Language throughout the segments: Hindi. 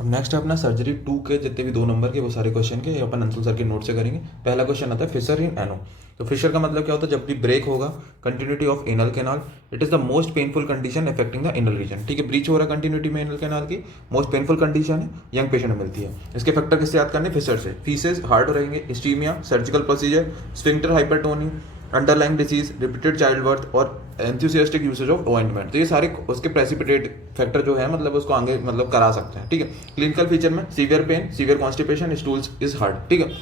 अब नेक्स्ट है अपना सर्जरी 2 के जितने भी 2 नंबर के वो सारे क्वेश्चन के ये अपन अंशुल सर के नोट से करेंगे। पहला क्वेश्चन आता है फिशर इन एनो। तो फिशर का मतलब क्या होता है, जब भी ब्रेक होगा continuity of anal canal, it is the most painful condition affecting the anal reason. ठीक है, ब्रीच हो रहा है कंटिन्यूटी में एनल कैनाल की, मोस्ट पेनफुल कंडीशन है, यंग पेशेंट में मिलती है। इसके फैक्टर किससे याद करने, फिशर से। फीसेस हार्ड रहेंगे, ischaemia, surgical procedure, sphincter hypertonia, underlying disease, repeated child birth और एंथुसियास्टिक यूसेज ऑफ ऑइंटमेंट। तो ये सारे उसके प्रेसिपिटेट फैक्टर जो है मतलब उसको आगे मतलब करा सकते हैं। ठीक है, क्लिनिकल फीचर में severe pain, severe constipation, stools is hard. ठीक है,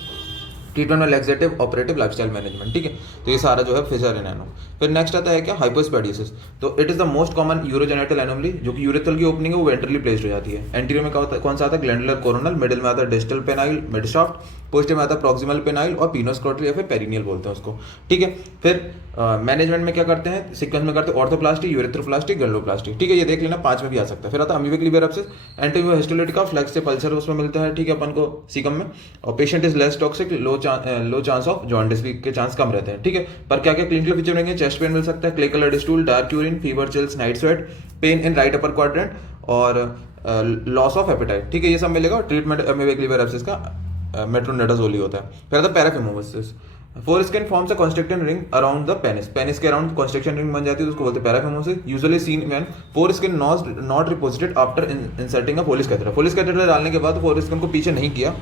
ट्रीटमेंट में लैक्सेटिव, ऑपरेटिव, लाइफस्टाइल मैनेजमेंट। ठीक है, तो ये सारा जो है फिशर इन एनो। फिर नेक्स्ट आता है क्या, हाइपोस्पेडियोसिस। तो it is the most common urogenital anomaly, जो कि यूरेथ्रल की ओपनिंग है वो वेंट्रली प्लेस्ड हो जाती है। एंटीरियर में कौन सा आता है, ग्लैंडुलर कोरोनल, मिडिल में आता है डिस्टल पेनाइल मिडशाफ्ट, पोस्टर में आता है प्रॉक्सिमल पेनाइल और पीनोस्क्रोटल या फिर पेरिनियल बोलते हैं उसको। ठीक है, फिर मैनेजमेंट में क्या करते हैं, सीक्वेंस में करते हैं ऑर्थोप्लास्टी, यूरेथ्रोप्लास्टी, गैल्लोप्लास्टी। ठीक है, ये देख लेना 5 में भी आ सकता है। फिर आता है amoebic liver abscess, Entamoeba histolytica, फ्लेक्स से पल्सर उसमें मिलता है। ठीक है, अपन को सीकम में। और patient is less toxic, low chance of jaundice के चांस कम रहते हैं। ठीक है, पर क्या क्या क्लिनिकल फीचर रहेंगे, चेस्ट पेन मिल सकता है, clay coloured stool, dark urine, fever, chills, night sweat, pain in right upper quadrant और लॉस ऑफ एपेटाइट। ठीक है, ये सब मिलेगा। ट्रीटमेंट अमीबिक लीवर एब्सेस का मेट्रोनिडाजोल होता है। फिर आता है paraphimosis. Foreskin forms a constricted ring around the penis, penis के अराउंड कॉन्स्ट्रिक्शन रिंग बन जाती है, तो उसको बोलते हैं paraphimosis. Usually seen when foreskin not repositioned after inserting a Foley's catheter. Foley's catheter डालने के बाद फोरस्किन को पीछे नहीं किया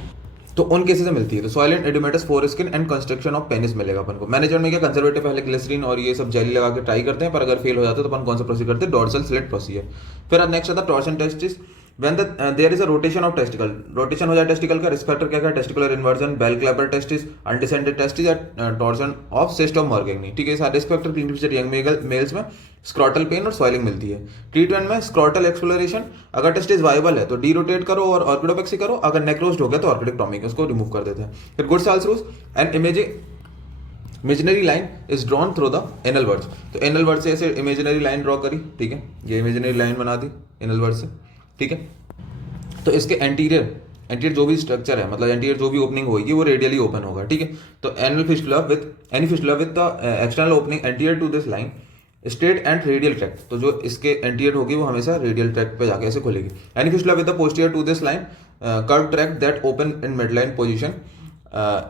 तो उन केसेस से मिलती है। तो swollen oedematous foreskin and construction of penis मिलेगा अपन को। मैनेजमेंट में क्या, कंजर्वेटिव पहले ग्लिसरीन और ये सब जेली लगा के ट्राई करते हैं, पर अगर फेल हो जाता है तो अपन कौन सा प्रोसीजर करते हैं, डॉर्सल स्लिट प्रोसीजर। फिर नेक्स्ट आता है torsion testis. when the there is a rotation of testicle, rotation हो जाए टेस्टिकल का, रिस्क फैक्टर क्या क्या, testicular inversion, bell clapper testis, undescended testis या torsion of cyst of Morgagni. ठीक है, सारे risk factor clinical feature young males में स्क्रॉटल पेन और स्वेलिंग मिलती है। ट्रीटमेंट में स्क्रॉटल एक्सप्लोरेशन, अगर टेस्टिस वाइबल है तो डी रोटेट करो और ऑर्किडोपेक्सी करो, अगर नेक्रोस्ड हो गया तो ऑर्किडिक्टोमी, उसको रिमूव कर देते हैं। फिर good salts rules and imaginary line is drawn through the anal words. तो एनल वर्ड से ऐसे इमेजिनरी लाइन ड्रॉ करी। ठीक है, ये इमेजिनरी लाइन बना दी एनल वर्ड से। ठीक है, तो इसके एंटीरियर जो भी स्ट्रक्चर है, मतलब एंटीरियर जो भी ओपनिंग होगी वो रेडियली ओपन होगा। ठीक है, तो anal fistula with any fistula with the external opening anterior to this line straight and radial tract. तो जो इसके एंटीरियर होगी वो हमेशा रेडियल ट्रैक्ट पे जाके ऐसे खुलेगी। Any fistula with the posterior to this line curve tract that open in mid line position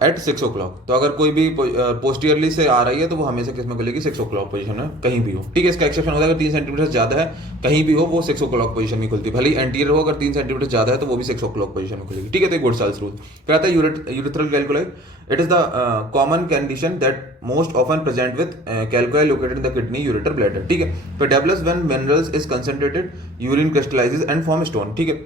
at 6 o'clock। तो अगर कोई भी पोस्टीरियरली से आ रही है तो वो हमेशा किस में खुलेगी, 6 o'clock पोजीशन में कहीं भी हो। ठीक है, इसका एक्सेप्शन होता है अगर 3 सेंटीमीटर ज्यादा है कहीं भी हो वो 6 o'clock पोजीशन में खुलती है। भले एंटीरियर हो, अगर 3 सेंटीमीटर ज्यादा है तो वो भी 6 o'clock पोजीशन में खुलेगी। ठीक है, तो गुड साल्स रूल। फिर आता है urethral calculi. It is the common condition that most often present with calculi located in the kidney ureter bladder. ठीक है, फिर develops when minerals is concentrated, urine crystallises and form stone. ठीक है,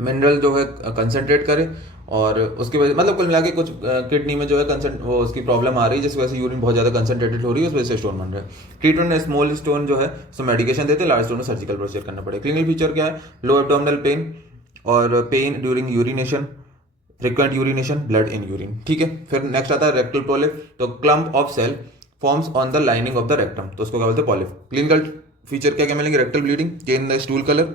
मिनरल जो है कंसंट्रेट करे और उसकी वजह मतलब कुल मिला के कुछ किडनी में जो है वो उसकी प्रॉब्लम आ रही है जिस वजह से यूरिन बहुत ज़्यादा कंसंट्रेटेड हो रही है, उस वजह से स्टोन बन रहा है। ट्रीटमेंट में स्मॉल स्टोन जो है सो मेडिकेशन देते हैं, लार्ज स्टोन में सर्जिकल प्रोसीजर करना पड़ेगा। क्लिनिकल फीचर क्या है, लो एब्डोमिनल पेन और pain during urination, frequent urination, blood in urine. ठीक है, फिर नेक्स्ट आता है रेक्टल पोलिप। तो clump of cell forms on the lining of the rectum, तो उसको क्या बोलते हैं, पॉलिप। क्लिनिकल फीचर क्या क्या मिलेंगे, rectal bleeding, change in the stool colour,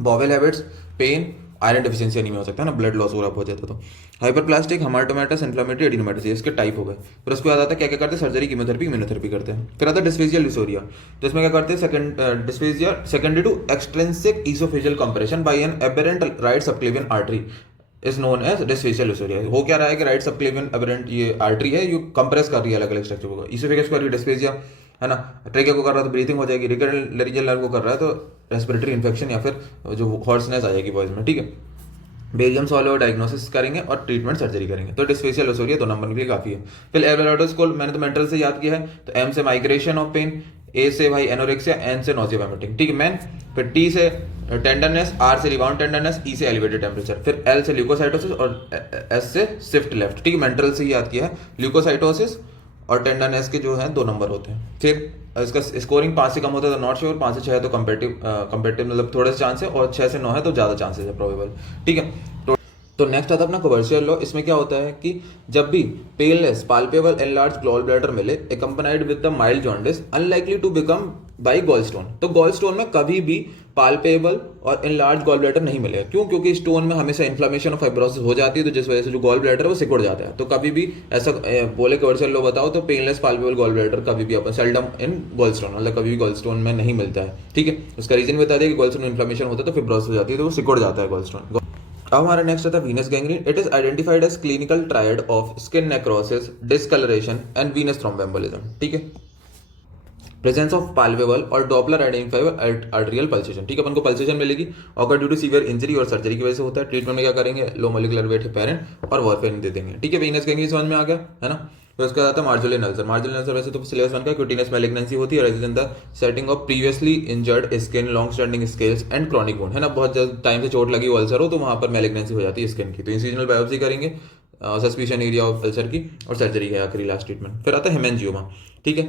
bowel habits, pain, iron deficiency anaemia हो सकता है ना, ब्लड लॉस हो रहा हो जाता है तो। हाइपरप्लास्टिक, हेमाटोमेटस, इन्फ्लेमेटरी, एडिनोमेटस, इसके टाइप हो गए। फिर उसके बाद आता है क्या क्या करते हैं, सर्जरी, कीमोथेरेपी, इम्यूनोथेरेपी करते हैं। फिर आता है डिस्फेजियल डिसोरिया। तो इसमें क्या करते हैं, dysphagia secondary to extrinsic oesophageal compression by an aberrant right subclavian artery is known as dysphagia lusoria. हो क्या रहा है कि राइट सबक्लेवियन एबेरेंट ये आर्टरी है, ये कंप्रेस कर रही है अलग अलग स्ट्रक्चर को, इसोफेगस को कर रही है डिस्फेजिया है ना, ट्रेकिया को कर रहा है तो ब्रीथिंग हो जाएगी, रिकरेंट लेरिंजियल नर्व को कर रहा है तो रेस्पिरेटरी इन्फेक्शन या फिर जो हॉर्सनेस आ जाएगी बॉयज में। ठीक है, बेरियम सॉल्व डायग्नोसिस करेंगे और ट्रीटमेंट सर्जरी करेंगे। तो डिस्फेशियल ओसोरिया 2 नंबर के लिए काफी है। फिर एवरेटोस को मैंने तो मेंटल से याद किया है, तो एम से माइग्रेशन ऑफ पेन, ए से भाई एनोरेक्सिया, एन से नोजिया वोमिटिंग। ठीक है मैन। फिर टी से टेंडरनेस, आर से रिबाउंड टेंडरनेस, ई से एलिवेटेड टेम्परेचर, फिर एल से ल्यूकोसाइटोसिस और एस से शिफ्ट लेफ्ट। ठीक है, मेंटल से याद किया है, ल्यूकोसाइटोसिस और टेंडरनेस के जो है 2 नंबर होते हैं। फिर इसका स्कोरिंग 5 से कम होता है तो नॉट श्योर, 5 से 6 है तो कंपेटिव मतलब थोड़े से चांस है, और 6 से 9 है तो ज़्यादा चांसेस है प्रोबेबल। ठीक है, तो नेक्स्ट आता है अपना कमर्शियल लॉ। इसमें क्या होता है कि जब भी painless, palpable enlarge gall bladder मिले accompanied with the mild jaundice, unlikely to become by gall stone. तो गॉल स्टोन में कभी भी पाल्पेबल और इनलार्ज गॉल ब्लैडर नहीं मिलेगा। क्यों? क्योंकि स्टोन में हमेशा इन्फ्लेमेशन और फाइब्रोसिस हो जाती है, तो जिस वजह से जो गॉल ब्लैडर है वो सिकुड़ जाता है। तो कभी भी ऐसा बोले कि वर्चुअल लो बताओ तो पेनलेस पाल्पेबल गॉल ब्लैडर कभी भी अपन सेल्डम इन गॉलस्टोन, मतलब कभी भी गॉलस्टोन में नहीं मिलता है। ठीक है, उसका रीजन बता दिया कि गॉलस्टोन में इन्फ्लेमेशन होता है तो फाइब्रोसिस हो जाती है, तो वो सिकुड़ जाता है गॉलस्टोन। अब हमारा नेक्स्ट आता है venous gangrene. It is identified as clinical triad of skin necrosis, discolouration and venous thromboembolism. ठीक है, प्रेजेंस ऑफ पाल्पेबल और डॉपलर आइडेंटिफाइबल आर्टेरियल पल्सेशन। ठीक है, अपन को पल्सेशन मिलेगी occur due to severe injury और सर्जरी की वजह से होता है। ट्रीटमेंट में क्या करेंगे? लो मोलिकुलर वेट हेपेरिन और वारफेरिन दे देंगे। ठीक है, वीनस गैंग्रीन समझ में आ गया है ना। फिर उसके बाद आता है मार्जुलिन अल्सर। मार्जुलिन अल्सर वैसे तो सिलेबस वन का क्यूटेनियस मैलिग्नेंसी होती है, rigid in the setting of previously injured skin, long standing scales and chronic wound, है ना। बहुत टाइम से चोट लगी अल्सर हो तो वहां पर मैलिग्नेंसी हो जाती है स्किन की, तो इंसिजनल बायोप्सी करेंगे सस्पिशन एरिया ऑफ अल्सर की, और सर्जरी है आखिरी लास्ट ट्रीटमेंट। फिर आता है हेमेंजियोमा। ठीक है,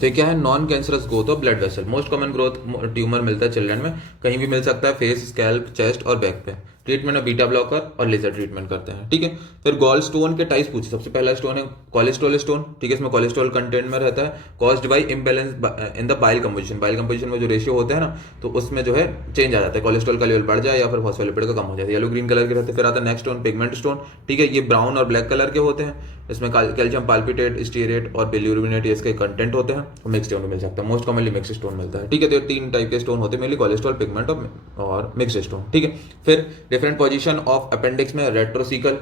तो ये क्या है? Non cancerous growth of blood vessel. Most common growth tumour मिलता है चिल्ड्रन में, कहीं भी मिल सकता है, फेस, स्कैल्प, चेस्ट और बैक पे। ट्रीटमेंट में बीटा ब्लॉकर और लेजर ट्रीटमेंट करते हैं। ठीक है, फिर गॉल स्टोन के टाइप्स पूछे। सबसे पहला स्टोन है कोलेस्ट्रॉल स्टोन। ठीक है, इसमें कोलेस्ट्रॉल कंटेंट में रहता है, caused by imbalance in the bile composition. Bile composition में जो रेशियो होते हैं ना, तो उसमें जो है चेंज आ जाता है, कोलेस्ट्रॉल का लेवल बढ़ जाए या फिर फॉस्फोलिपिड का कम हो जाता है। येलो ग्रीन कलर के रहते हैं। फिर आता है नेक्स्ट स्टोन पिगमेंट स्टोन। ठीक है, ये ब्राउन और ब्लैक कलर के होते हैं। इसमें कैल्शियम पाल्पिटेट, स्टीरेट और बिल्यूरिनेट इसके कंटेंट होते हैं, तो मिक्स स्टोन मिल सकता है। मोस्ट कॉमनली मिक्स स्टोन मिलता है। ठीक है, तो तीन टाइप के स्टोन होते हैं मेनली, कोलेस्ट्रॉल, पिगमेंट और मिक्स स्टोन। ठीक है, फिर डिफरेंट पोजीशन ऑफ अपेंडिक्स में retrocaecal,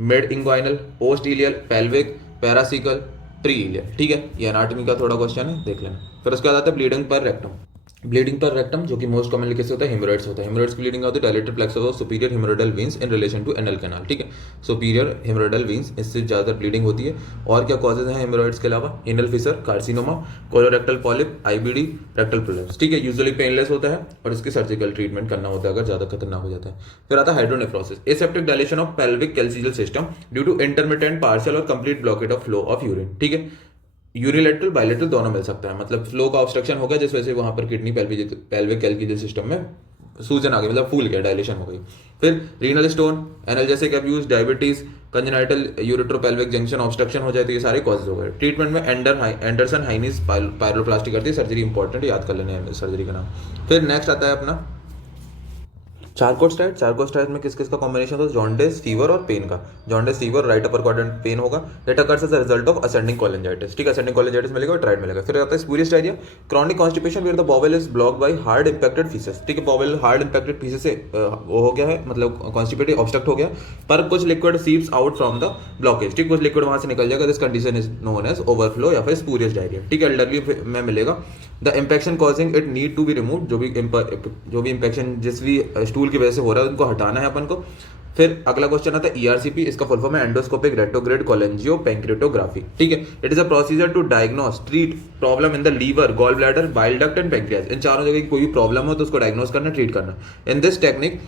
mid inguinal, post ileal, pelvic, paracaecal, pre ileal. ठीक है, ये एनाटॉमी का थोड़ा क्वेश्चन है, देख लेना। फिर उसके बाद आता है ब्लीडिंग पर रेक्टम। ब्लीडिंग पर रेक्टम जो कि मोस्ट कॉमनली कैसे होता है? हेमोरॉइड्स होता है। हेमोरॉइड्स की ब्लीडिंग होती है dilated plexus of superior haemorrhoidal veins in relation to anal canal. ठीक है, सुपीरियर हेमोरॉइडल वेन्स, इससे ज़्यादा ब्लीडिंग होती है। और क्या कॉजेज हैं हेमोरॉइड्स के अलावा? Anal fissure, carcinoma, colorectal polyp, IBD, rectal prolapse. ठीक है, यूजुअली पेनलेस होता है और इसकी सर्जिकल ट्रीटमेंट करना होता है अगर ज़्यादा खतरनाक हो जाता है। फिर आता है hydronephrosis, aseptic dilation of pelvic calyceal system due to intermittent partial और complete blockage of flow of urine. ठीक है, यूनिलेटरल बायलेटरल दोनों मिल सकता है, मतलब फ्लो का ऑब्स्ट्रक्शन हो गया जिस वजह से वहां पर किडनी पेल्विक कैल्किजल सिस्टम में सूजन आ गई, मतलब फूल गया, डायलेशन हो गई। फिर renal stone, analgesic abuse, diabetes, congenital ureteropelvic junction obstruction हो जाती है, ये सारे कॉजेज हो गए। ट्रीटमेंट में एंडरसन हाइनिस पायरोप्लास्टी करती है, सर्जरी इंपॉर्टेंट, याद कर लेने सर्जरी का नाम। फिर नेक्स्ट आता है अपना चारकोस्टाइड। चारकोस्टाइड में किस किस का कॉम्बिनेशन होता है? जॉन्डिस, फीवर और पेन का। Jaundice, fever, right upper quadrant pain होगा। It occurs as a result of ascending cholangitis. ठीक है, असेंडिंग कोलिंजाइटिस मिलेगा और ट्राइड मिलेगा। फिर आता है spurious diarrhoea, chronic constipation where the bowel is blocked by hard impacted faeces. ठीक है, बॉवेल हार्ड इंपैक्टेड फीसेस से वो हो गया है, मतलब कॉन्स्टिपेटेड ऑब्स्ट्रक्ट हो गया, पर कुछ liquid seeps out from the blockage. ठीक, कुछ लिक्विड वहां से निकल जाएगा, this condition is known as overflow या फिर स्पूरियस डायरिया। ठीक है, एल्डरली में मिलेगा। The infection causing it need to be remove, जो भी इंफेक्शन जिस भी स्टूल की वजह से हो रहा है उनको हटाना है अपन को। फिर अगला क्वेश्चन आता है ईआरसीपी, इसका फुल फॉर्म है एंडोस्कोपिक रेट्रोग्रेड कोलेंजियो पैंक्रियोटोग्राफी। ठीक है, it is a procedure to diagnose treat problem in the liver, gall bladder, bile duct and pancreas. इन चारों जगह की कोई भी प्रॉब्लम हो तो उसको डायग्नोस करना, ट्रीट करना। In this technique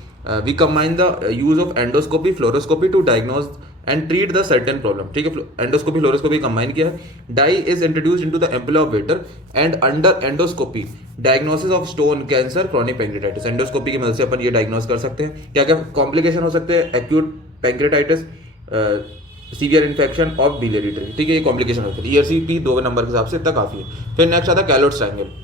we combine the use of endoscopy, fluoroscopy to diagnose and treat the certain problem. ठीक है, एंडोस्कोपी फ्लोरोस्कोपी कंबाइन किया है। Dye is introduced into the ampulla of Vater and under endoscopy diagnosis of stone cancer, chronic pancreatitis. Endoscopy की मदद से अपन ये डायग्नोस कर सकते हैं। क्या क्या कॉम्प्लिकेशन हो सकते हैं? Acute pancreatitis, severe infection of biliary tree. ठीक है, ये कॉम्प्लिकेशन होते हैं। ईआरसीपी 2 नंबर के हिसाब से इतना काफी है। फिर नेक्स्ट आता है कैलोट ट्रायंगल।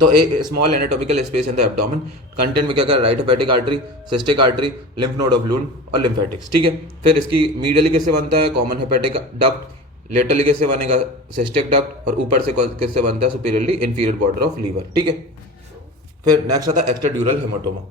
तो a small anatomical space in the abdomen, content में क्या कर right hepatic artery, cystic artery, lymph node of Lund और लिम्फेटिक्स। ठीक है, फिर इसकी मीडियली किससे बनता है? कॉमन हेपेटिक डक्ट, लेटरली किससे बनेगा? सिस्टिक डक्ट, और ऊपर से किससे बनता है? Superiorly inferior border of liver. ठीक है, फिर नेक्स्ट आता है एक्स्ट्राड्यूरल हेमाटोमा।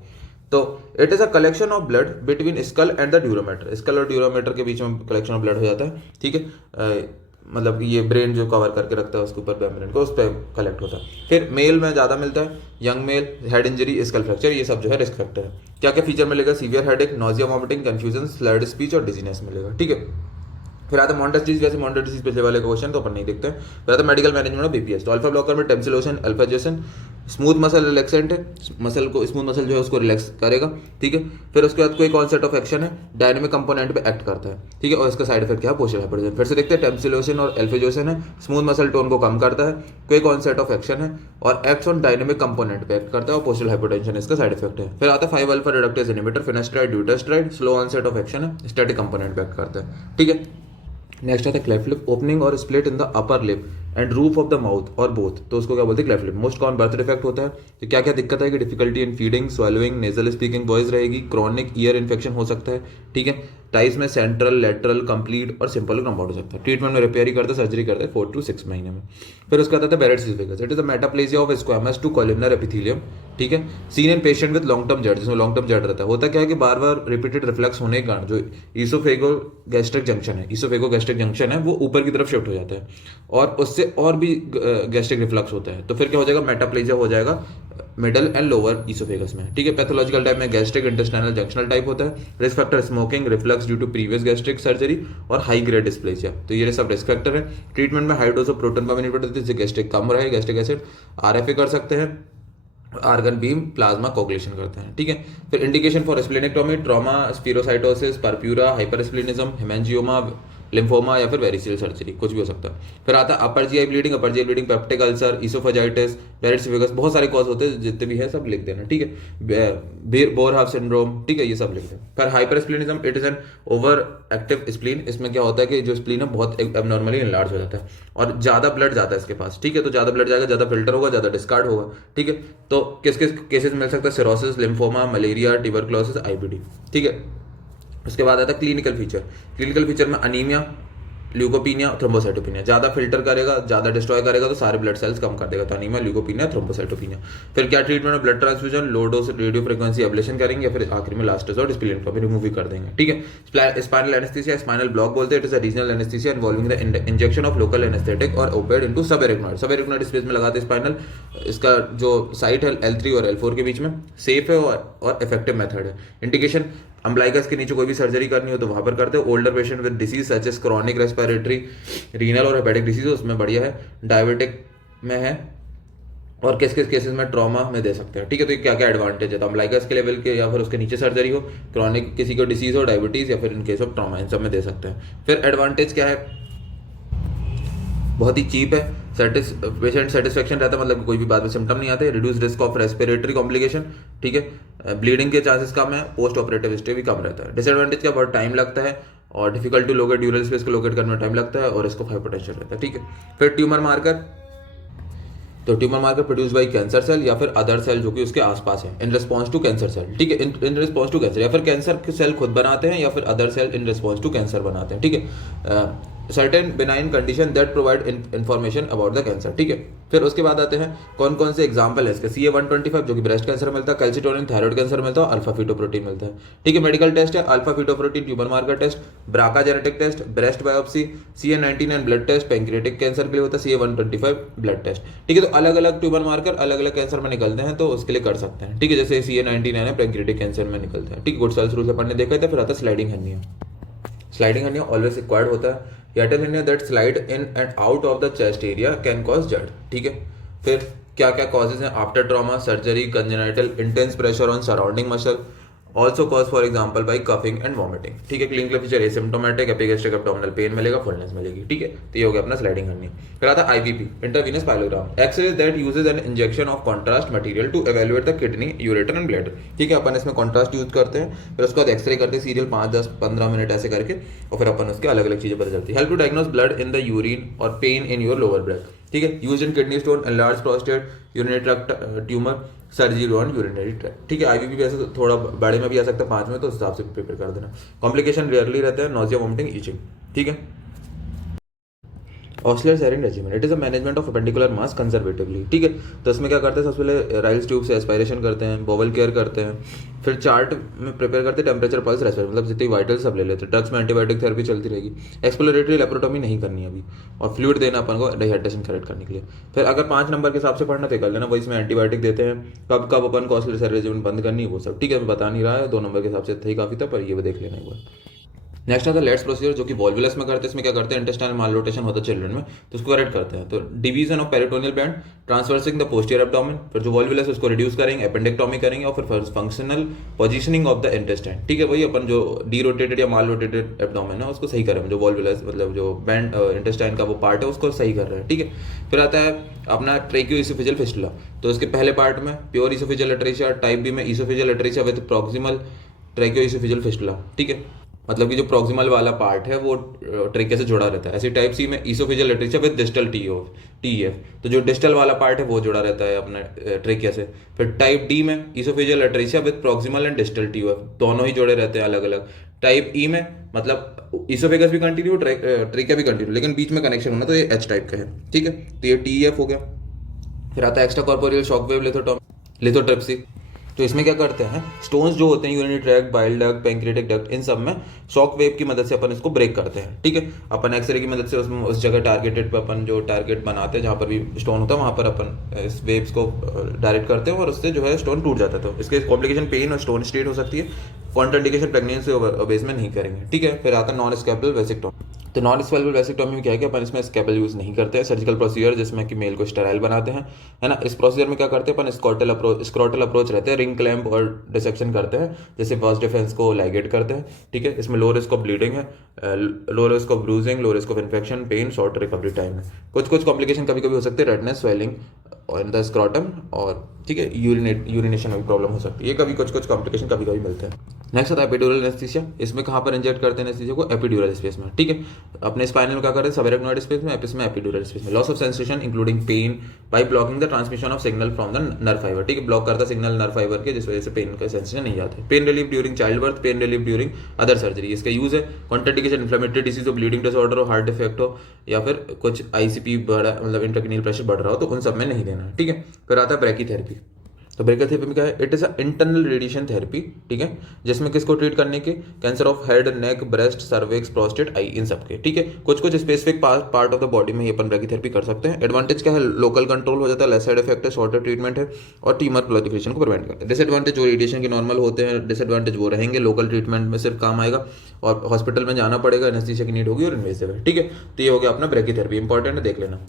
तो it is a collection of blood between skull and the dura mater. Skull और ड्यूरोमेटर के बीच में कलेक्शन ऑफ ब्लड हो जाता है। ठीक है, मतलब ये ब्रेन जो कवर करके रखता है उसके ऊपर मेम्ब्रेन को, उस पर कलेक्ट होता है। फिर मेल में ज़्यादा मिलता है, young mail, head injury, skull fracture, ये सब जो है रिस्क फैक्टर है। क्या क्या फीचर मिलेगा? Severe headache, nausea, vomiting, confusion, slurred speech और डिजीनेस मिलेगा। ठीक है, फिर आता है मॉन्टस डिजीज। वैसे मॉन्टस डिजीज पिछले वाले क्वेश्चन तो अपन नहीं देखते हैं। फिर आता है मेडिकल मैनेजमेंट ऑफ बीपीएस। तो अल्फा ब्लॉकर में टेम्सिलोशन, अल्फाजेसन, स्मूथ मसल रिलैक्सेंट है, मसल को स्मूथ मसल जो है उसको रिलैक्स करेगा। ठीक है, फिर उसके बाद कोई कॉन्सेप्ट ऑफ एक्शन है, डायनेमिक कंपोनेंट पे एक्ट करता है। ठीक है, और इसका साइड इफेक्ट क्या है? Postal hypertension. फिर से देखते हैं, टेम्सिलोशन और अल्फाजेसन है, स्मूथ मसल टोन को कम करता है, कोई कॉन्सेप्ट ऑफ एक्शन है और एक्ट्स ऑन डायनेमिक कंपोनेंट पे एक्ट करता है, और पोस्टल हाइपरटेंशन इसका साइड इफेक्ट है। फिर आता है 5 alpha reductase inhibitor, finasteride, dutasteride, slow onset of action है, स्टैटिक कंपोनेंट पे एक्ट करता है। ठीक है, नेक्स्ट आता है क्लेफ्ट लिप, ओपनिंग और split in the upper lip and roof of the mouth और बोथ, तो उसको क्या बोलते हैं cleft lip. Most common birth defect होता है। तो क्या क्या दिक्कत आएगी, difficulty in feeding, swallowing, nasal speaking voice रहेगी, क्रॉनिक ईयर इन्फेक्शन हो सकता है, ठीक है। टाइस में सेंट्रल, लेटरल, कंप्लीट और सिंपल कंपाउंड हो सकता है। ट्रीटमेंट में रिपेयर ही करते हैं, सर्जरी करते हैं 4 to 6 महीने में। फिर उसका आता है Barrett's disease. It is a metaplasia of squamous to columnar epithelium, ठीक है। Seen in patient with long term GERD, जिसमें लॉन्ग टर्म जड़ रहता है। होता क्या है कि बार बार रिपीटेड रिफ्लक्स होने के कारण जो ईसोफेगो गैस्ट्रिक जंक्शन है वो ऊपर की तरफ शिफ्ट हो जाता है और उससे और भी गैस्ट्रिक रिफ्लक्स होता है। तो फिर क्या हो जाएगा, मेटाप्लेजिया हो जाएगा मिडल एंड लोअर ईसोफेगस में, ठीक है। पैथोलॉजिकल टाइप में गैस्ट्रिक इंटेस्टाइनल जंक्शनल टाइप होता है। Risk factor smoking, reflux due to previous gastric surgery और हाई ग्रेड डिस्प्लेसिया, तो ये सब रिस्क फैक्टर है। ट्रीटमेंट में high dose of proton pump inhibitor, जिससे गैस्ट्रिक कम रहे, गैस्ट्रिक एसिड आरएफए कर सकते हैं, आर्गन बीम प्लाज्मा कोगुलेशन करते हैं, ठीक है। फिर indication for splenectomy, trauma, spherocytosis, purpura, hypersplenism, haemangioma, lymphoma या फिर वेरिसियल सर्जरी, कुछ भी हो सकता है। फिर आता है upper GI bleeding, peptic ulcer, oesophagitis, Barrett's oesophagus, बहुत सारे कॉज होते हैं, जितने भी है सब लिख देना, ठीक है। बोरहाफ सिंड्रोम, ठीक है, ये सब लिख देना। फिर hypersplenism, it is N over active spleen. इसमें क्या होता है कि जो स्प्लीन है बहुत एबनॉर्मली इनलार्ज हो जाता है और ज्यादा ब्लड जाता है इसके पास, ठीक है। तो ज्यादा ब्लड जाएगा, ज्यादा फिल्टर होगा, ज्यादा डिस्कार्ड होगा, ठीक है। तो किस किस केसेस मिल सकता है, cirrhosis, lymphoma, malaria, tuberculosis, IBD, ठीक है। उसके बाद आता है क्लिनिकल फीचर में अनीमिया, ल्यूकोपीनिया, थ्रोम्बोसाइटोपिनिया। ज्यादा फिल्टर करेगा, ज्यादा डिस्ट्रॉय करेगा तो सारे ब्लड सेल्स कम कर देगा, तो अनीमिया, ल्यूकोपीनिया, थ्रोम्बोसाइटोपिनिया। फिर क्या ट्रीटमेंट है, blood transfusion, low dose radio frequency ablation करेंगे या फिर आखिर में लास्ट रिजॉर्ट स्प्लीन रिमूव ही कर देंगे, ठीक है। स्पाइनल एनेस्थीसिया, स्पाइनल ब्लॉक बोलते हैं। It is a regional anaesthesia involving the injection of local anaesthetic और ओपेड इनटू सब एरिकनॉइड स्पेस में लगाते हैं स्पाइनल। इसका जो साइट है L3 और L4 के बीच में, सेफ है और इफेक्टिव मेथड है। इंडिकेशन, अम्बलाइकस के नीचे कोई भी सर्जरी करनी हो तो वहां पर करते हैं। Older patient with disease such as chronic respiratory, renal और हेपेटिक डिसीज, उसमें बढ़िया है। डायबिटिक में है और किस किस केसेस में ट्रॉमा में दे सकते हैं, ठीक है। तो ये क्या क्या एडवांटेज है, तो अम्बलाइकस के लेवल के या फिर उसके नीचे सर्जरी हो, क्रॉनिक किसी को डिसीज हो, डायबिटीज या फिर इन केस ऑफ ट्रॉमा, इन सब में दे सकते हैं। फिर एडवांटेज क्या है, बहुत ही चीप है, पेशेंट सेटिस्फेक्शन रहता है, मतलब कोई भी बाद में सिम्टम नहीं आते। Reduce risk of respiratory complication, ठीक है। ब्लीडिंग के चांसेस कम है, पोस्ट ऑपरेटिव स्टे भी कम रहता है। डिसएडवांटेज क्या, बहुत टाइम लगता है और difficult to locate, dural space को लोकेट करने में टाइम लगता है और इसको हाइपरटेंशन रहता है, ठीक है। फिर ट्यूमर मार्कर, तो tumour marker produce by cancer cell या फिर अदर सेल जो कि उसके आसपास है, in response to cancer cell, ठीक है। इन रिस्पॉन्स टू कैंसर, या फिर कैंसर के सेल खुद बनाते हैं या फिर other cell in response to cancer बनाते हैं, ठीक है। Certain benign condition that provide information about the cancer, ठीक है। फिर उसके बाद आते हैं कौन कौन से एग्जाम्पल है इसके, CA-125 जो कि ब्रेस्ट कैंसर मिलता है, कैल्सिटोनिन थायराइड कैंसर मिलता है, अल्फा फीटोप्रोटीन मिलता है, ठीक है। मेडिकल टेस्ट है alpha fetoprotein tumour marker test, BRCA genetic test, breast biopsy, CA-99 blood test, pancreatic cancer के लिए होता है CA-125 ब्लड टेस्ट, ठीक है। तो अलग अलग ट्यूमर मार्कर अलग अलग कैंसर में निकलते हैं, तो उसके लिए कर सकते हैं, ठीक है। जैसे CA-99 है पैंक्रियाटिक कैंसर में निकलता है, ठीक है। गुड सेल्स रूल से पढ़ने देखा था। फिर आता है स्लाइडिंग हर्निया ऑलवेज रिक्वायर्ड होता है। Hiatal hernia that slide in and out of the chest area can cause GERD, ठीक है। फिर क्या क्या कॉजेज हैं, after trauma, surgery, congenital, intense pressure on surrounding muscle, also cause for example by coughing and vomiting, ठीक है। Clinical feature asymptomatic, epigastric abdominal pain मिलेगा, फुलनेस मिलेगी, ठीक है। तो ये हो गया अपना स्लाइडिंग हर्निया। फिर आता है IVP, intravenous pyelogram, X-ray that uses an injection of contrast material to evaluate the kidney, ureter and bladder, ठीक है। अपन इसमें कॉन्ट्रास्ट यूज करते हैं, फिर उसके बाद एक्सरे करते हैं सीरियल 5, 10, 15 मिनट ऐसे करके, और फिर अपन उसके अलग अलग चीजें पता चलती है। Help to diagnose blood in the urine और pain in your lower breath, ठीक है। Use in kidney stone, enlarge prostate, urinary tract tumour, surgery on urinary tract, ठीक है। IVP भी ऐसे थोड़ा बड़े में भी आ सकता है 5 में, तो उस हिसाब से प्रिपेयर कर देना। कॉम्प्लिकेशन रेयरली रहता है, नोजिया, वोमिटिंग, ईचिंग, ठीक है। ऑस्लर Tsering regiment, it is a management of appendicular mass conservatively, ठीक है। तो इसमें क्या करते हैं, सबसे पहले राइल्स ट्यूब से एस्पायरेशन करते हैं, बोवल केयर करते हैं, फिर चार्ट में प्रिपेयर करते हैं, टेम्परेचर, पल्स, रेस्पिरेशन, मतलब जितनी वाइटल सब ले लेते हैं। ड्रग्स में एंटीबायोटिक थेरेपी चलती रहेगी। एक्सप्लोरेटरी लेप्रोटोमी नहीं करनी अभी, और फ्लूइड देना अपन को डिहाइड्रेशन करेक्ट करने के लिए। फिर अगर 5 नंबर के हिसाब से पढ़ना तो कर लेना, वही इसमें एंटीबायोटिक देते हैं, कब कब अपन को ऑस्लर सेरिंग रेजिमेंट बंद करनी है वो सब, ठीक है। मैं बता नहीं रहा है, 2 नंबर के हिसाब से ही काफी था, पर ये भी देख लेना एक बार। नेक्स्ट आता है लेट्स प्रोसीजर, जो कि वॉल्वुलस में करते हैं। इसमें क्या करते हैं, इंटेस्टाइनल मालरोटेशन होता है चिल्ड्रन में, तो उसको करेक्ट करते हैं। तो division of peritoneal band, transversing the posterior abdomen, फिर जो वॉल्वुलस है उसको रिड्यूस करेंगे, अपेंडेक्टोमी करेंगे, और फिर functional positioning of the intestine, ठीक है। वही अपन जो डी रोटेटेड या माल रोटेटेड एब्डोमेन है उसको सही कर रहे हैं, जो वॉल्वुलस मतलब जो बैंड इंटेस्टाइन का वो पार्ट है उसको सही कर रहे हैं, ठीक है। फिर आता है अपना ट्रेकियोइसोफेजियल फिस्टुला, तो इसके पहले पार्ट में pure oesophageal atresia, type B में oesophageal atresia with proximal tracheoesophageal fistula, ठीक है। मतलब कि जो प्रॉक्सिमल वाला पार्ट है वो ट्रेकिया से जुड़ा रहता है। ऐसे टाइप सी में ईसोफेजियल एट्रेसिया विद डिस्टल टीईएफ, तो जो डिस्टल वाला पार्ट है वो जुड़ा रहता है अपने ट्रेकिया से। फिर टाइप डी में oesophageal atresia with proximal and distal TEF, दोनों ही जुड़े रहते हैं अलग अलग। टाइप ई में मतलब ईसोफेगस भी कंटिन्यू, ट्रेकिया भी कंटिन्यू, लेकिन बीच में कनेक्शन होना, तो ये एच टाइप का है, ठीक है। तो ये टीईएफ हो गया। फिर आता है extracorporeal shock wave lithotripsy. तो इसमें क्या करते हैं, स्टोन्स जो होते हैं urinary tract, bile duct, pancreatic duct, इन सब में शॉक वेव की मदद से अपन इसको ब्रेक करते हैं, ठीक है। अपन एक्सरे की मदद से उसमें उस जगह टारगेटेड पे अपन जो टारगेट बनाते हैं जहाँ पर भी स्टोन होता है वहाँ पर अपन इस वेव्स को डायरेक्ट करते हैं और उससे जो है स्टोन टूट जाता है। तो इसके कॉम्प्लिकेशन पेन और स्टोन स्टेट हो सकती है। कॉन्ट्राइंडिकेशन प्रेगनेंसी ओबेस में नहीं करेंगे, ठीक है। फिर आता है नॉन स्कैपुलर वेसिक्टोमी। तो नॉन स्कैपुलर वेसिक्टोमी में क्या है कि अपन इसमें स्कैपल यूज नहीं करते हैं, सर्जिकल प्रोसीजर जिसमें कि मेल को स्टेराइल बनाते हैं, है ना। इस प्रोसीजर में क्या करते हैं अपन, स्क्रॉटल अप्रोच रहते हैं, रिंग क्लैंप और डिसेक्शन करते हैं, जैसे फर्स्ट डिफेंस को लाइगेट करते हैं, ठीक है। इसमें लो रिस्क ऑफ ब्लीडिंग है, low risk of bruising, low risk of infection, pain, short recovery time है। कुछ कॉम्प्लिकेशन कभी कभी हो सकते हैं, redness, swelling in the scrotum, और ठीक है यूरिनेशन में भी प्रॉब्लम हो सकती है। ये कभी कुछ कॉम्प्लिकेशन कभी कभी मिलते हैं। नेक्स्ट आता है एपिड्यूरल एनेस्थीसिया। इसमें कहाँ पर इंजेक्ट करते हैं एनेस्थीसिया को, एपिड्यूरल स्पेस में, ठीक है। अपने स्पाइनल में क्या करते हैं, सबएरेक्नॉइड स्पेस में, इसमें एपिड्यूरल स्पेस में। Loss of sensation including pain by blocking the transmission of signal from the nerve fibre, ठीक है। ब्लॉक करता सिग्नल नर्व फाइबर के, जिस वजह से पेन का सेंसेशन नहीं आता है। Pain relief during child birth, pain relief during other surgery, इसका यूज है। कॉन्ट्राइंडिकेशन इन्फ्लेमेटरी डिसीज हो, ब्लीडिंग डिसऑर्डर हो, हार्ट डिफेक्ट हो, या फिर कुछ आईसीपी बढ़ा, मतलब इंट्राक्रेनियल प्रेशर बढ़ रहा हो, तो उन सब में नहीं देना है, ठीक है। फिर आता है ब्रैकीथेरेपी। तो ब्रैकीथेरेपी में क्या है, it is a internal radiation therapy, ठीक है, जिसमें किसको ट्रीट करने के, cancer of head, neck, breast, cervix, prostate, eye, इन सब के, ठीक है। कुछ specific part of the body में ये अपन ब्रैकीथेरेपी कर सकते हैं। एडवांटेज क्या है, लोकल कंट्रोल हो जाता है, लेस साइड इफेक्ट है, शॉर्टर ट्रीटमेंट है, और ट्यूमर प्रोलिफरेशन को प्रिवेंट करता है। डिसएडवांटेज जो रेडिएशन के नॉर्मल होते हैं, डिसएडवांटेज वो रहेंगे, लोकल ट्रीटमेंट में सिर्फ काम आएगा, और हॉस्पिटल में जाना पड़ेगा, एनेस्थीसिया की नीड होगी और इन्वेसिव है, ठीक है। तो ये हो गया अपना ब्रैकीथेरेपी, इंपॉर्टेंट है, देख लेना।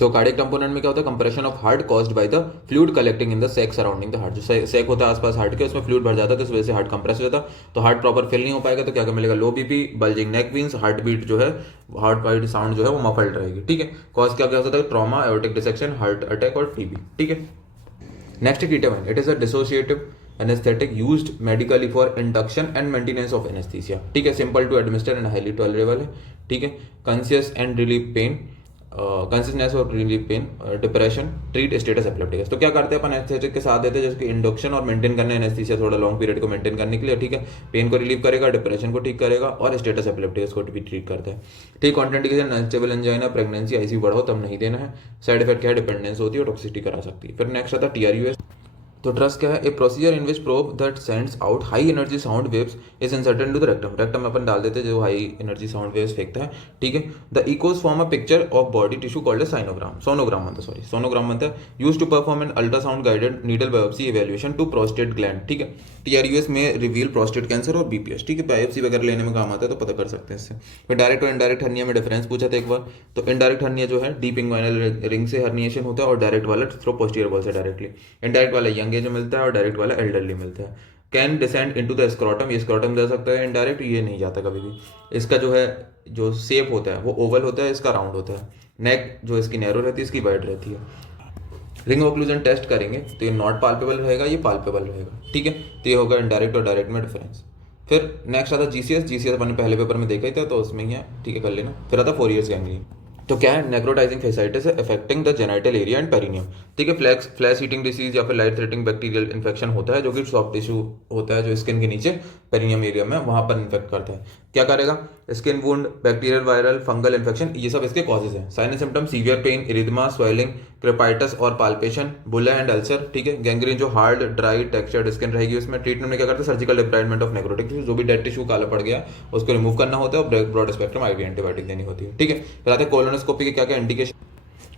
तो कार्डियक कंपोनेंट में क्या होता है, compression of heart caused by the fluid collecting in the sac surrounding the heart. जो सैक होता है आसपास हार्ट के, उसमें फ्लूइड भर जाता है, तो इस वजह से हार्ट कंप्रेस हो जाता है, तो हार्ट प्रॉपर फिल नहीं हो पाएगा, तो क्या क्या मिलेगा, लो बीपी, बल्जिंग नेक वेन्स, हार्ट बीट जो है, हार्ट बीट साउंड जो है वो मफल्ड रहेगी, ठीक है। कॉज क्या क्या हो सकता है, trauma, aortic dissection, heart attack और टीबी, ठीक है। Next ketamine, it is a dissociative anesthetic used medically for induction and maintenance of anesthesia, ठीक है। Simple to administer and highly tolerable है, ठीक है। Conscious and relief pain, consciousness और relief pain, depression, treat status epilepticus. तो क्या करते हैं अपन, एनेस्थेटिक के साथ देते हैं, जैसे कि इंडक्शन और मेंटेन करना है एनेस्थीसिया थोड़ा लॉन्ग पीरियड को मेंटेन करने के लिए, ठीक है। पेन को रिलीव करेगा, डिप्रेशन को ठीक करेगा, और स्टेटस एपिलेप्टिकस को भी ट्रीट करता है, ठीक। Contraindication, unstable angina, pregnancy, ICU बढ़ाओ तब नहीं देना है। साइड इफेक्ट क्या है, डिपेंडेंस होती है और टॉक्सिसिटी करा सकती है। फिर नेक्स्ट आता है टीआरयूएस। तो ट्रस्ट क्या है, a procedure in which probe that sends out high energy sound waves is inserted to the rectum. Rectum में अपन डाल देते हैं जो हाई एनर्जी साउंड वेव्स फेंकता है, ठीक है। The echoes form a picture of body tissue called a sonogram बनता है, सोनोग्राम बनता है, use to perform an ultrasound guided needle biopsy evaluation to prostate gland, ठीक है। टीआरयूएस में रिवील प्रोस्टेट कैंसर और बीपीएस, ठीक है। बायोप्सी वगैरह लेने में काम आता है, तो पता कर सकते हैं इससे। फिर डायरेक्ट और इनडायरेक्ट हर्निया में डिफरेंस पूछा था एक बार। तो इनडायरेक्ट हर्निया जो है डीप इंग्वाइनल रिंग से हर्निएशन होता है, और डायरेक्ट वाला थ्रो पोस्टीरियर वॉल से डायरेक्टली। इनडायरेक्ट वाला यंग एज में मिलता है, और डायरेक्ट वाला एल्डरली मिलता है। Can descend into the scrotum, ये स्क्रॉटम जा सकता है। इनडायरेक्ट ये नहीं जाता कभी भी। इसका जो है जो शेप होता है वो ओवल होता है, इसका राउंड होता है। नेक जो इसकी नैरो रहती है, इसकी वाइड रहती है। रिंग ऑक्लूजन टेस्ट करेंगे तो ये नॉट पाल्पेबल रहेगा, ये पाल्पेबल रहेगा, ठीक है। तो ये होगा इनडायरेक्ट और डायरेक्ट में डिफरेंस। फिर नेक्स्ट आता जीसीएस अपन पहले पेपर में देखा ही था, तो उसमें ही है, ठीक है, कर लेना। फिर आता 4 years गैंग्रीन। तो क्या है, नेक्रोटाइजिंग फेसाइटिस है affecting the genital area and perineum, ठीक है। फ्लैश हीटिंग डिसीज या फिर लाइट थ्रेटिंग बैक्टीरियल इन्फेक्शन होता है, जो कि सॉफ्ट टिश्यू होता है जो स्किन के नीचे पेरिनियम एरिया में, वहां पर इन्फेक्ट करता है। क्या करेगा, skin wound, bacterial, viral, fungal infection, ये सब इसके कॉजेज हैं। Sign and symptom, severe pain, erythema, swelling, crepitus और पाल्पेशन, बुला एंड अल्सर, ठीक है। गैंग्रीन जो हार्ड, ड्राई, टेक्सचर्ड स्किन रहेगी उसमें। ट्रीटमेंट में क्या करते हैं, surgical debridement of necrotic tissue, जो भी डेड टिश्यू काला पड़ गया उसको रिमूव करना होता है, और ब्रॉड स्पेक्ट्रम आईवी एंटीबायोटिक देनी होती है, ठीक है। फिर आते हैं कोलोनोस्कोपी के क्या क्या indication,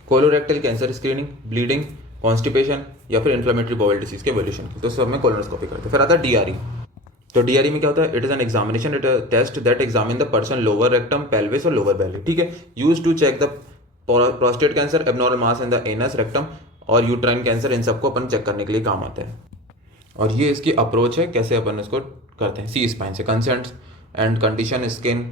colorectal cancer screening, bleeding, constipation, या फिर इन्फ्लेमेटरी बाउल डिसीज के एवोल्यूशन की, तो सब में कोलोनोस्कोपी करते हैं। फिर आता है डीआरई। तो डीआरई में क्या होता है, it is an examination, it test that examine the person lower rectum, pelvis और लोअर बेली, ठीक है। Use to check the prostate cancer, abnormal mass in the anus, rectum और यूट्राइन कैंसर, इन सबको अपन चेक करने के लिए काम आता है। और ये इसकी अप्रोच है, कैसे अपन इसको करते हैं। सी स्पाइन से consent and condition, skin,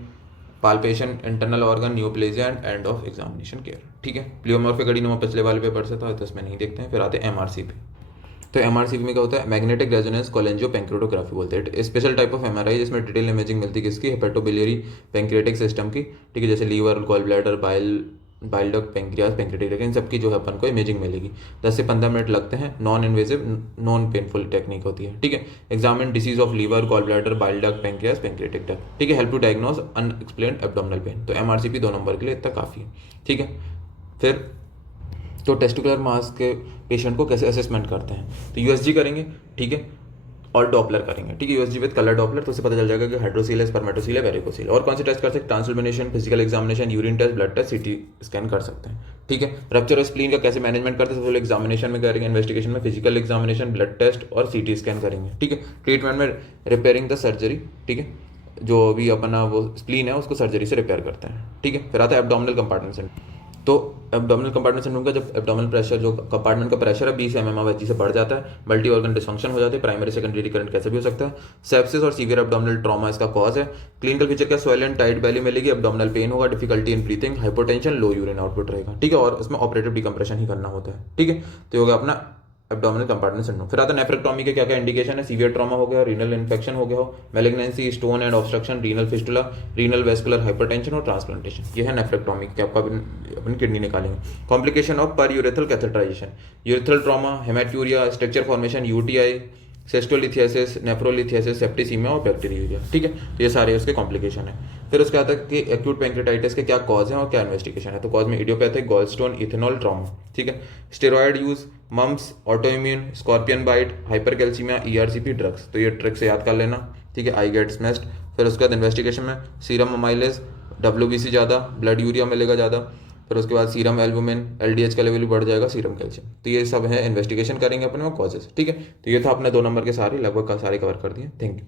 palpation, internal organ, neoplasia and end of examination care, ठीक है। प्लियोमॉर्फिक एडिनोमा पिछले वाले पेपर से था, तो इसमें नहीं देखते हैं। फिर आते हैं एमआरसी पे। तो एमआरसीपी में क्या होता है, मैग्नेटिक रेजोनेंस कोलेंजियोपेंक्रेटोग्राफी बोलते हैं। स्पेशल टाइप ऑफ एमआरआई जिसमें डिटेल इमेजिंग मिलती है किसकी, हेपेटोबिलियरी पैंक्रियाटिक सिस्टम की, ठीक है, जैसे liver, gall bladder, bile duct, pancreas, pancreatic, इन सबकी जो है अपन को इमेजिंग मिलेगी। 10 से 15 मिनट लगते हैं, non invasive non painful technique होती है, ठीक है। Examine disease of liver, gall bladder, bile duct, pancreas, pancreatic duct, ठीक है। Help to diagnose unexplained abdominal pain. तो एमआरसीपी 2 नंबर के लिए इतना काफ़ी है, ठीक है। फिर तो टेस्टिकुलर मास के पेशेंट को कैसे असेसमेंट करते हैं, तो यूएसजी करेंगे, ठीक है, और डॉपलर करेंगे, ठीक है, यूएसजी विद कलर डॉपलर, तो उससे पता चल जाएगा कि हाइड्रोसील है, स्पर्मेटोसील है, वेरिकोसील। और कौन से टेस्ट कर सकते हैं, transillumination, physical examination, urine test, blood test, CT scan कर सकते हैं, ठीक है। रप्चर ऑफ स्प्लीन का कैसे मैनेजमेंट करते हैं, सबसे एग्जामिनेशन में करेंगे, इन्वेस्टिगेशन में फिजिकल एग्जामिनेशन, ब्लड टेस्ट और सीटी स्कैन करेंगे, ठीक है। ट्रीटमेंट में रिपेयरिंग द सर्जरी, ठीक है, जो भी अपना वो स्प्लीन है उसको सर्जरी से रिपेयर करते हैं, ठीक है। फिर आता है एब्डोमिनल कंपार्टमेंट सिंड्रोम। तो एब्डोमिनल कंपार्टमेंट सिंड्रोम का जब एब्डोमिनल प्रेशर, जो कंपार्टमेंट का प्रेशर है 20 mm/Hg से बढ़ जाता है, मल्टी ऑर्गन डिसफंक्शन हो जाती है, प्राइमरी सेकेंडरी रिकरेंट कैसे भी हो सकता है, सेप्सिस और सीवियर एब्डोमिनल ट्रॉमा इसका कॉज है। क्लिनिकल फीचर क्या, स्वेल एंड टाइट बेली मिलेगी, एब्डोमिनल पेन होगा, difficulty in breathing, hypotension, low urine output रहेगा, ठीक है, और उसमें ऑपरेटिव डिकम्प्रेशन ही करना होता है, ठीक है। तो ये होगा अपना एब्डोमिनल कंपार्टमेंट सिंड्रोम। फिर आता है नेफ्रेक्टोमी के क्या क्या इंडिकेशन है, सीवियर ट्रॉमा हो गया, रीनल इन्फेक्शन हो गया हो, malignancy, stone and obstruction, renal fistula, renal vascular hypertension और ट्रांसप्लांटेशन, ये है नेफ्रेक्टोमी कि आपका अपनी किडनी निकालेंगे। Complication of per urethral catheterisation, urethral trauma, haematuria, structure formation, UTI, cystolithiasis, nephrolithiasis, septicaemia और बैक्टीरिया, ठीक है। तो ये सारे उसके कॉम्प्लिकेशन है। फिर उसके आता है कि एक्यूट पैंक्रेटाइटिस के क्या कॉज है और क्या इन्वेस्टिगेशन है। तो कॉज में इडियोपैथिक, गॉलस्टोन, इथेनॉल ट्रॉमा, ठीक है। Steroid use, mumps, autoimmune, scorpion bite, hypercalcaemia, ERCP drugs, तो ये ट्रिक से याद कर लेना, ठीक है। I get smashed. फिर उसके बाद इन्वेस्टिगेशन में सीरम अमाइलेज, डब्ल्यूबीसी ज़्यादा, ब्लड यूरिया मिलेगा ज़्यादा, फिर उसके बाद सीरम एल्बुमिन, एलडीएच का लेवल भी बढ़ जाएगा, सीरम कैल्शियम, तो ये सब है इन्वेस्टिगेशन करेंगे अपने वो कॉजेज, ठीक है। तो ये था अपने 2 नंबर के सारे लगभग सारे कवर कर दिए, थैंक यू।